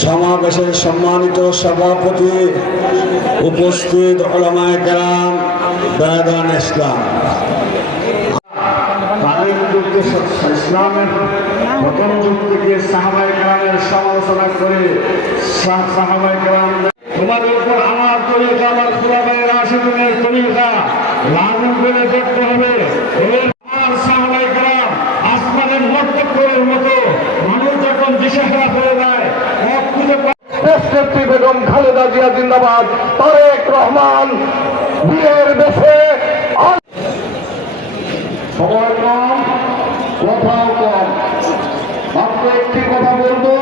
সমাবেশের সম্মানিত সভাপতি, উপস্থিত উলামায়ে কেরাম, দায়দান ইসলাম, ইসলামের প্রথম যুগ থেকে সাহাবায়ে কেরামের সমালোচনা করে সাহাবায়ে কেরাম তোমাদের উপর আমার তরিকা, আমার খুলাফায়ে রাশিদুনের তরিকা লাগু করে দেখতে হবে। আর সাহাবায়ে কেরাম আসমানের নক্ষত্রের মতো মানুষ যখন দিশেহারা হয়ে যায়, বেগম খালেদা জিয়া জিন্দাবাদ, তারেক রহমান বিয়ের দেশে সময় কম, কথাও কম, মাত্র একটি কথা বলবো।